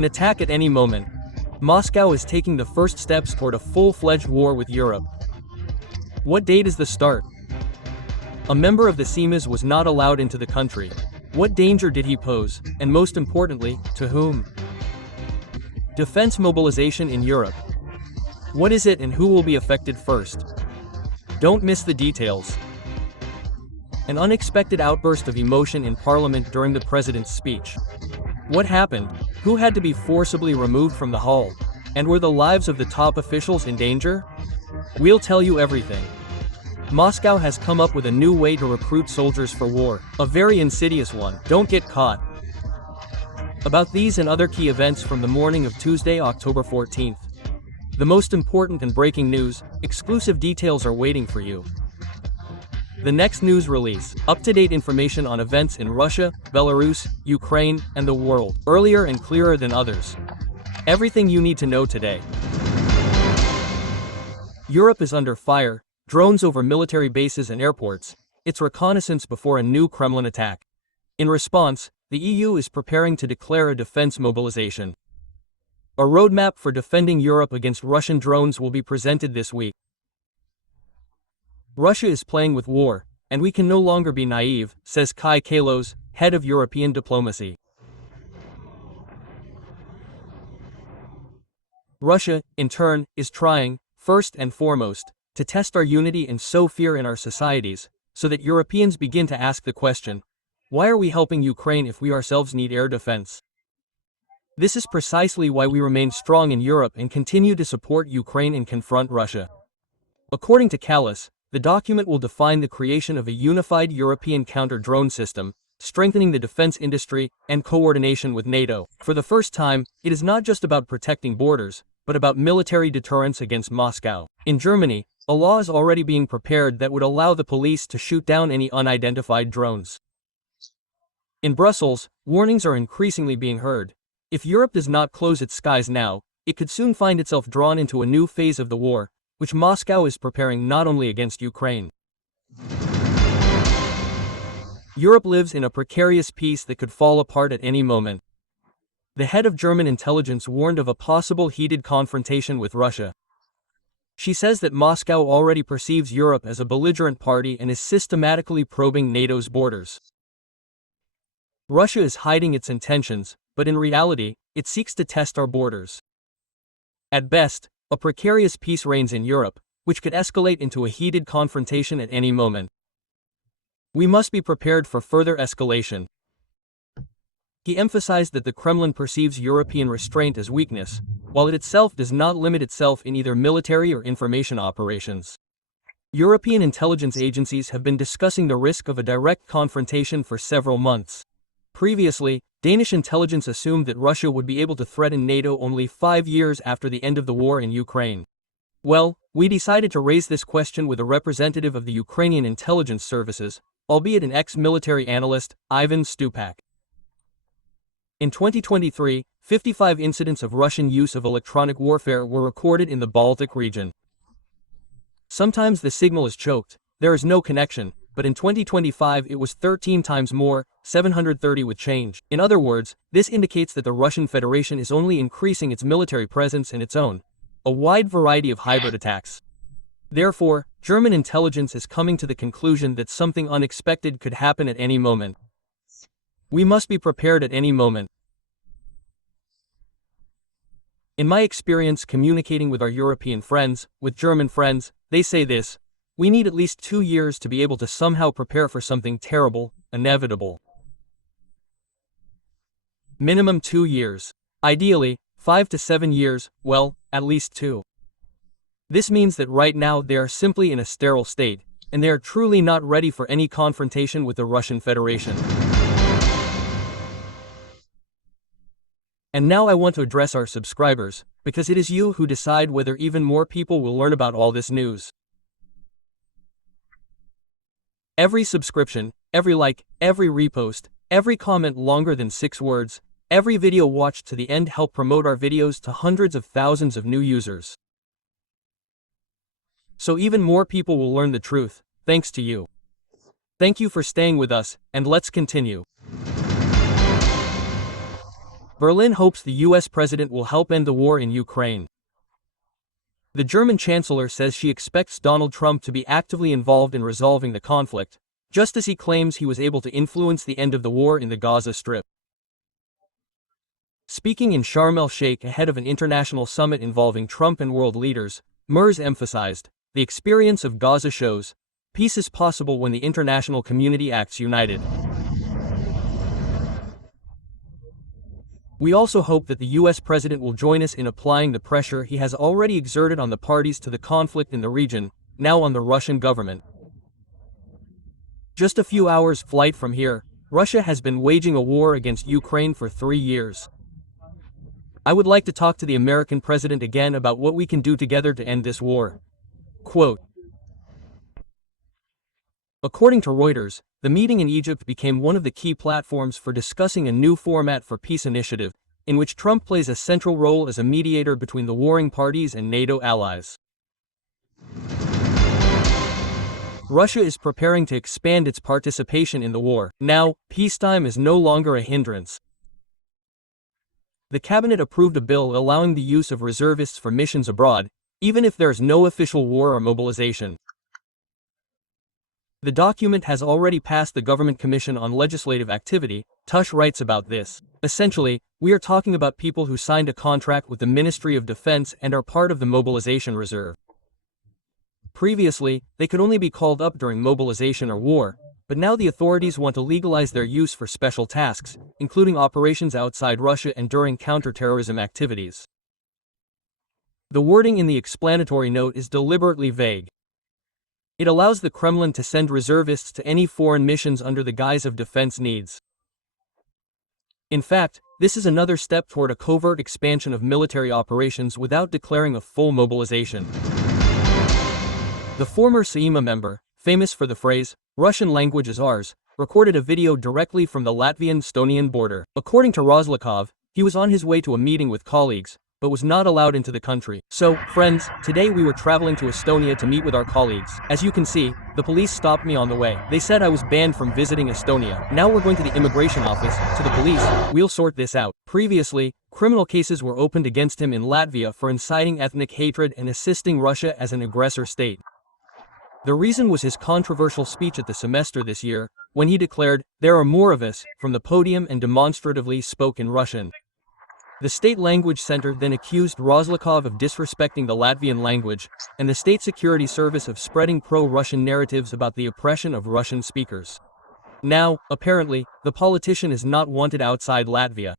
An attack at any moment. Moscow is taking the first steps toward a full-fledged war with Europe. What date is the start? A member of the Seimas was not allowed into the country. What danger did he pose, and most importantly, to whom? Defense mobilization in Europe. What is it and who will be affected first? Don't miss the details. An unexpected outburst of emotion in Parliament during the president's speech. What happened? Who had to be forcibly removed from the hall? And were the lives of the top officials in danger? We'll tell you everything. Moscow has come up with a new way to recruit soldiers for war, a very insidious one. Don't get caught. About these and other key events from the morning of Tuesday, October 14th. The most important and breaking news, exclusive details are waiting for you. The next news release, up-to-date information on events in Russia, Belarus, Ukraine, and the world, earlier and clearer than others. Everything you need to know today. Europe is under fire, drones over military bases and airports, its reconnaissance before a new Kremlin attack. In response, the EU is preparing to declare a defense mobilization. A roadmap for defending Europe against Russian drones will be presented this week. Russia is playing with war, and we can no longer be naive, says Kai Kalos, head of European diplomacy. Russia, in turn, is trying, first and foremost, to test our unity and sow fear in our societies, so that Europeans begin to ask the question, why are we helping Ukraine if we ourselves need air defense? This is precisely why we remain strong in Europe and continue to support Ukraine and confront Russia. According to Kalas, the document will define the creation of a unified European counter-drone system, strengthening the defense industry and coordination with NATO. For the first time, it is not just about protecting borders, but about military deterrence against Moscow. In Germany, a law is already being prepared that would allow the police to shoot down any unidentified drones. In Brussels, warnings are increasingly being heard. If Europe does not close its skies now, it could soon find itself drawn into a new phase of the war, which Moscow is preparing not only against Ukraine. Europe lives in a precarious peace that could fall apart at any moment. The head of German intelligence warned of a possible heated confrontation with Russia. She says that Moscow already perceives Europe as a belligerent party and is systematically probing NATO's borders. Russia is hiding its intentions, but in reality, it seeks to test our borders. At best, a precarious peace reigns in Europe, which could escalate into a heated confrontation at any moment. We must be prepared for further escalation. He emphasized that the Kremlin perceives European restraint as weakness, while it itself does not limit itself in either military or information operations. European intelligence agencies have been discussing the risk of a direct confrontation for several months. Previously, Danish intelligence assumed that Russia would be able to threaten NATO only 5 years after the end of the war in Ukraine. Well, we decided to raise this question with a representative of the Ukrainian intelligence services, albeit an ex-military analyst, Ivan Stupak. In 2023, 55 incidents of Russian use of electronic warfare were recorded in the Baltic region. Sometimes the signal is choked, there is no connection, but in 2025 it was 13 times more, 730 with change. In other words, this indicates that the Russian Federation is only increasing its military presence and its own, a wide variety of hybrid attacks. Therefore, German intelligence is coming to the conclusion that something unexpected could happen at any moment. We must be prepared at any moment. In my experience communicating with our European friends, with German friends, they say this: we need at least 2 years to be able to somehow prepare for something terrible, inevitable. Minimum 2 years. Ideally, 5 to 7 years, well, at least 2. This means that right now they are simply in a sterile state, and they are truly not ready for any confrontation with the Russian Federation. And now I want to address our subscribers, because it is you who decide whether even more people will learn about all this news. Every subscription, every like, every repost, every comment longer than 6 words, every video watched to the end help promote our videos to hundreds of thousands of new users. So even more people will learn the truth, thanks to you. Thank you for staying with us, and let's continue. Berlin hopes the US president will help end the war in Ukraine. The German chancellor says she expects Donald Trump to be actively involved in resolving the conflict, just as he claims he was able to influence the end of the war in the Gaza Strip. Speaking in Sharm el-Sheikh ahead of an international summit involving Trump and world leaders, Merz emphasized, "The experience of Gaza shows, peace is possible when the international community acts united." We also hope that the US president will join us in applying the pressure he has already exerted on the parties to the conflict in the region, now on the Russian government. Just a few hours' flight from here, Russia has been waging a war against Ukraine for 3 years. I would like to talk to the American president again about what we can do together to end this war. Quote. According to Reuters, the meeting in Egypt became one of the key platforms for discussing a new format for peace initiative, in which Trump plays a central role as a mediator between the warring parties and NATO allies. Russia is preparing to expand its participation in the war. Now, peacetime is no longer a hindrance. The cabinet approved a bill allowing the use of reservists for missions abroad, even if there is no official war or mobilization. The document has already passed the Government Commission on Legislative Activity. Tush writes about this. Essentially, we are talking about people who signed a contract with the Ministry of Defense and are part of the mobilization reserve. Previously, they could only be called up during mobilization or war, but now the authorities want to legalize their use for special tasks, including operations outside Russia and during counterterrorism activities. The wording in the explanatory note is deliberately vague. It allows the Kremlin to send reservists to any foreign missions under the guise of defense needs. In fact, this is another step toward a covert expansion of military operations without declaring a full mobilization. The former Saeima member, famous for the phrase, "Russian language is ours," recorded a video directly from the Latvian-Estonian border. According to Rozlakov, he was on his way to a meeting with colleagues, but was not allowed into the country. So, friends, today we were traveling to Estonia to meet with our colleagues. As you can see, the police stopped me on the way. They said I was banned from visiting Estonia. Now we're going to the immigration office, to the police. We'll sort this out. Previously, criminal cases were opened against him in Latvia for inciting ethnic hatred and assisting Russia as an aggressor state. The reason was his controversial speech at the semester this year, when he declared, "There are more of us," from the podium and demonstratively spoke in Russian. The State Language Center then accused Rozlakov of disrespecting the Latvian language, and the State Security Service of spreading pro-Russian narratives about the oppression of Russian speakers. Now, apparently, the politician is not wanted outside Latvia.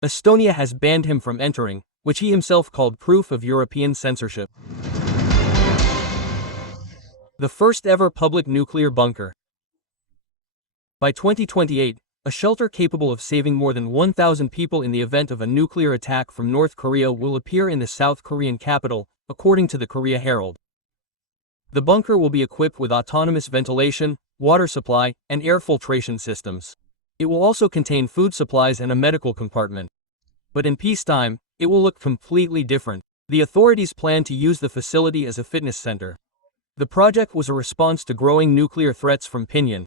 Estonia has banned him from entering, which he himself called proof of European censorship. The first ever public nuclear bunker. By 2028, a shelter capable of saving more than 1,000 people in the event of a nuclear attack from North Korea will appear in the South Korean capital, according to the Korea Herald. The bunker will be equipped with autonomous ventilation, water supply, and air filtration systems. It will also contain food supplies and a medical compartment. But in peacetime, it will look completely different. The authorities plan to use the facility as a fitness center. The project was a response to growing nuclear threats from Pyongyang.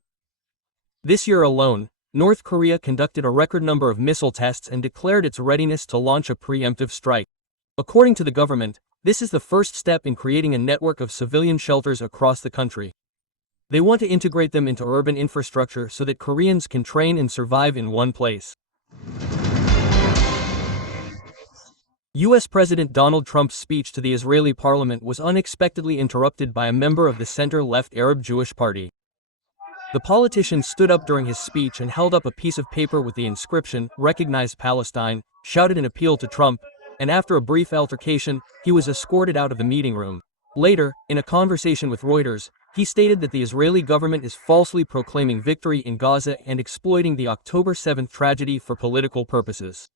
This year alone, North Korea conducted a record number of missile tests and declared its readiness to launch a preemptive strike. According to the government, this is the first step in creating a network of civilian shelters across the country. They want to integrate them into urban infrastructure so that Koreans can train and survive in one place. U.S. President Donald Trump's speech to the Israeli parliament was unexpectedly interrupted by a member of the center-left Arab Jewish Party. The politician stood up during his speech and held up a piece of paper with the inscription, "Recognize Palestine," shouted an appeal to Trump, and after a brief altercation, he was escorted out of the meeting room. Later, in a conversation with Reuters, he stated that the Israeli government is falsely proclaiming victory in Gaza and exploiting the October 7th tragedy for political purposes.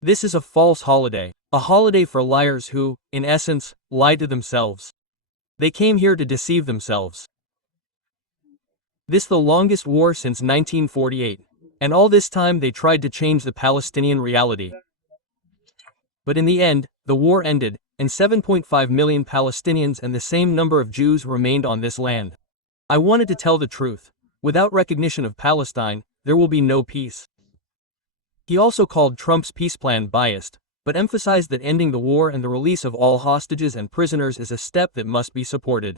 This is a false holiday, a holiday for liars who, in essence, lie to themselves. They came here to deceive themselves. This the longest war since 1948, and all this time they tried to change the Palestinian reality. But in the end, the war ended, and 7.5 million Palestinians and the same number of Jews remained on this land. I wanted to tell the truth. Without recognition of Palestine, there will be no peace. He also called Trump's peace plan biased, but emphasized that ending the war and the release of all hostages and prisoners is a step that must be supported.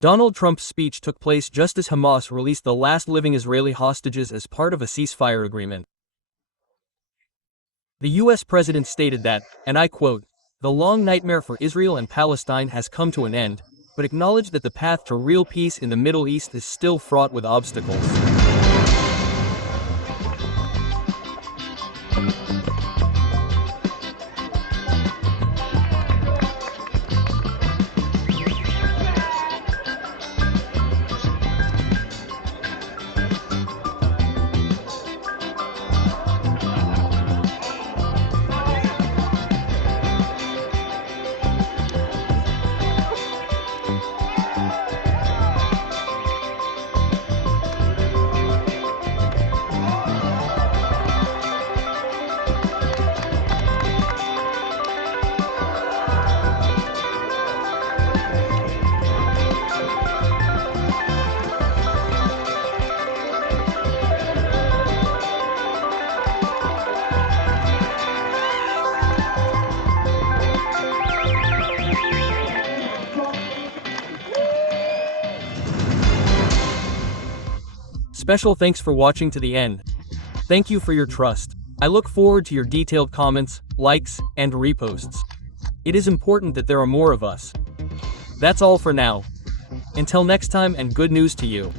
Donald Trump's speech took place just as Hamas released the last living Israeli hostages as part of a ceasefire agreement. The U.S. president stated that, and I quote, "The long nightmare for Israel and Palestine has come to an end," but acknowledged that the path to real peace in the Middle East is still fraught with obstacles. Special thanks for watching to the end. Thank you for your trust. I look forward to your detailed comments, likes, and reposts. It is important that there are more of us. That's all for now. Until next time, and good news to you.